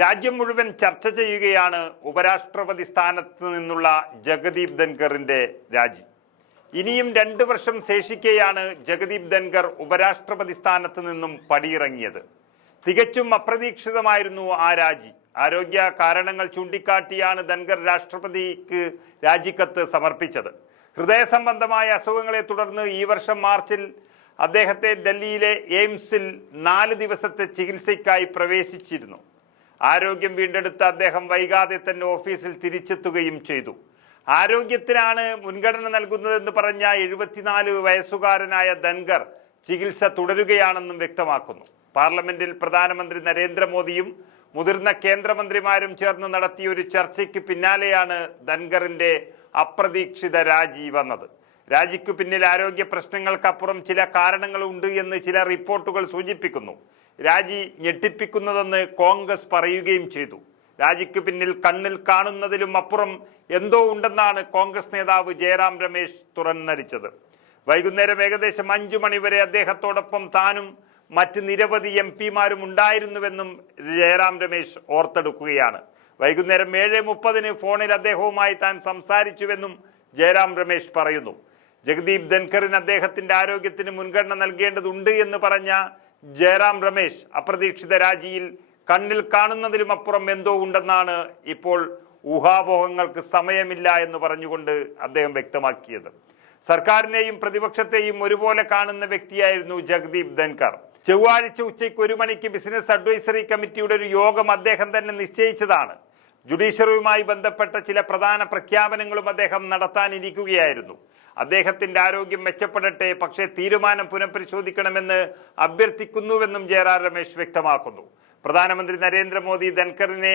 രാജ്യം മുഴുവൻ ചർച്ച ചെയ്യുകയാണ് ഉപരാഷ്ട്രപതി സ്ഥാനത്ത് നിന്നുള്ള ജഗദീപ് ധൻഖറിന്റെ രാജി. ഇനിയും 2 വർഷം ശേഷിക്കെയാണ് ജഗദീപ് ധൻഖർ ഉപരാഷ്ട്രപതി സ്ഥാനത്ത് നിന്നും പടിയിറങ്ങിയത്. തികച്ചും അപ്രതീക്ഷിതമായിരുന്നു ആ രാജി. ആരോഗ്യ കാരണങ്ങൾ ചൂണ്ടിക്കാട്ടിയാണ് ധൻഖർ രാഷ്ട്രപതിക്ക് രാജിക്കത്ത് സമർപ്പിച്ചത്. ഹൃദയ സംബന്ധമായ അസുഖങ്ങളെ തുടർന്ന് ഈ വർഷം മാർച്ചിൽ അദ്ദേഹത്തെ ഡൽഹിയിലെ എയിംസിൽ 4 ദിവസത്തെ ചികിത്സയ്ക്കായി പ്രവേശിച്ചിരുന്നു. ആരോഗ്യം വീണ്ടെടുത്ത അദ്ദേഹം വൈകാതെ തന്നെ ഓഫീസിൽ തിരിച്ചെത്തുകയും ചെയ്തു. ആരോഗ്യത്തിനാണ് മുൻഗണന നൽകുന്നതെന്ന് പറഞ്ഞ 74 വയസ്സുകാരനായ ധൻഖർ ചികിത്സ തുടരുകയാണെന്നും വ്യക്തമാക്കുന്നു. പാർലമെന്റിൽ പ്രധാനമന്ത്രി നരേന്ദ്രമോദിയും മുതിർന്ന കേന്ദ്രമന്ത്രിമാരും ചേർന്ന് നടത്തിയ ഒരു ചർച്ചയ്ക്ക് പിന്നാലെയാണ് ധൻഖറിന്റെ അപ്രതീക്ഷിത രാജി വന്നത്. രാജിക്ക് പിന്നിൽ ആരോഗ്യ പ്രശ്നങ്ങൾക്കപ്പുറം ചില കാരണങ്ങളുണ്ട് എന്ന് ചില റിപ്പോർട്ടുകൾ സൂചിപ്പിക്കുന്നു. രാജി ഞെട്ടിപ്പിക്കുന്നതെന്ന് കോൺഗ്രസ് പറയുകയും ചെയ്തു. രാജിക്ക് പിന്നിൽ കണ്ണിൽ കാണുന്നതിലും അപ്പുറം എന്തോ ഉണ്ടെന്നാണ് കോൺഗ്രസ് നേതാവ് ജയറാം രമേശ് തുറന്നടിച്ചത്. വൈകുന്നേരം ഏകദേശം 5 മണി വരെ അദ്ദേഹത്തോടൊപ്പം താനും മറ്റ് നിരവധി MP-മാരും ഉണ്ടായിരുന്നുവെന്നും ജയറാം രമേശ് ഓർത്തെടുക്കുകയാണ്. വൈകുന്നേരം 7:30 ഫോണിൽ അദ്ദേഹവുമായി താൻ സംസാരിച്ചുവെന്നും ജയറാം രമേശ് പറയുന്നു. ജഗദീപ് ധൻഖറിന് അദ്ദേഹത്തിന്റെ ആരോഗ്യത്തിന് മുൻഗണന നൽകേണ്ടതുണ്ട് എന്ന് പറഞ്ഞ ജയറാം രമേശ് അപ്രതീക്ഷിത രാജിയിൽ കണ്ണിൽ കാണുന്നതിലും അപ്പുറം എന്തോ ഉണ്ടെന്നാണ് ഇപ്പോൾ ഊഹാപോഹങ്ങൾക്ക് സമയമില്ല എന്ന് പറഞ്ഞുകൊണ്ട് അദ്ദേഹം വ്യക്തമാക്കിയത്. സർക്കാരിനെയും പ്രതിപക്ഷത്തെയും ഒരുപോലെ കാണുന്ന വ്യക്തിയായിരുന്നു ജഗദീപ് ധൻഖർ. ചൊവ്വാഴ്ച ഉച്ചയ്ക്ക് 1 മണിക്ക് ബിസിനസ് അഡ്വൈസറി കമ്മിറ്റിയുടെ ഒരു യോഗം അദ്ദേഹം തന്നെ നിശ്ചയിച്ചതാണ്. ജുഡീഷ്യറിയുമായി ബന്ധപ്പെട്ട ചില പ്രധാന പ്രഖ്യാപനങ്ങളും അദ്ദേഹം നടത്താനിരിക്കുകയായിരുന്നു. അദ്ദേഹത്തിന്റെ ആരോഗ്യം മെച്ചപ്പെടട്ടെ, പക്ഷേ തീരുമാനം പുനഃപരിശോധിക്കണമെന്ന് അഭ്യർത്ഥിക്കുന്നുവെന്നും ജയറാം രമേശ് വ്യക്തമാക്കുന്നു. പ്രധാനമന്ത്രി നരേന്ദ്രമോദി ധൻഖറിനെ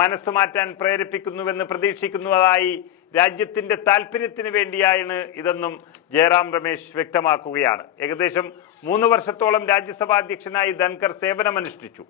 മനസ്സ് മാറ്റാൻ പ്രേരിപ്പിക്കുന്നുവെന്ന് പ്രതീക്ഷിക്കുന്നതായി രാജ്യത്തിന്റെ താല്പര്യത്തിന് വേണ്ടിയാണ് ഇതെന്നും ജയറാം രമേശ് വ്യക്തമാക്കുകയാണ്. ഏകദേശം 3 വർഷത്തോളം രാജ്യസഭാ അധ്യക്ഷനായി ധൻഖർ സേവനമനുഷ്ഠിച്ചു.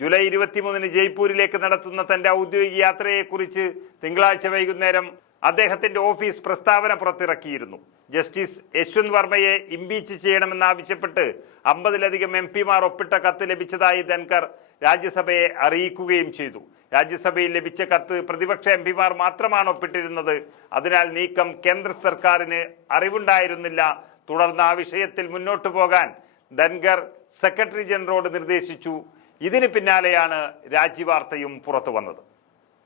ജൂലൈ 23 ജയ്പൂരിലേക്ക് നടത്തുന്ന തന്റെ ഔദ്യോഗിക യാത്രയെക്കുറിച്ച് തിങ്കളാഴ്ച വൈകുന്നേരം അദ്ദേഹത്തിന്റെ ഓഫീസ് പ്രസ്താവന പുറത്തിറക്കിയിരുന്നു. ജസ്റ്റിസ് യശ്വന്ത് വർമ്മയെ ഇംപീച്ച് ചെയ്യണമെന്നാവശ്യപ്പെട്ട് 50-ലധികം MP-മാർ ഒപ്പിട്ട കത്ത് ലഭിച്ചതായി ധൻഖർ രാജ്യസഭയെ അറിയിക്കുകയും ചെയ്തു. രാജ്യസഭയിൽ ലഭിച്ച കത്ത് പ്രതിപക്ഷ MP-മാർ മാത്രമാണ് ഒപ്പിട്ടിരുന്നത്. അതിനാൽ നീക്കം കേന്ദ്ര സർക്കാരിന് അറിവുണ്ടായിരുന്നില്ല. തുടർന്ന് ആ വിഷയത്തിൽ മുന്നോട്ടു പോകാൻ ധൻഖർ സെക്രട്ടറി ജനറലോട് നിർദ്ദേശിച്ചു. ഇതിന് പിന്നാലെയാണ് രാജിവാർത്തയും പുറത്തു വന്നത്.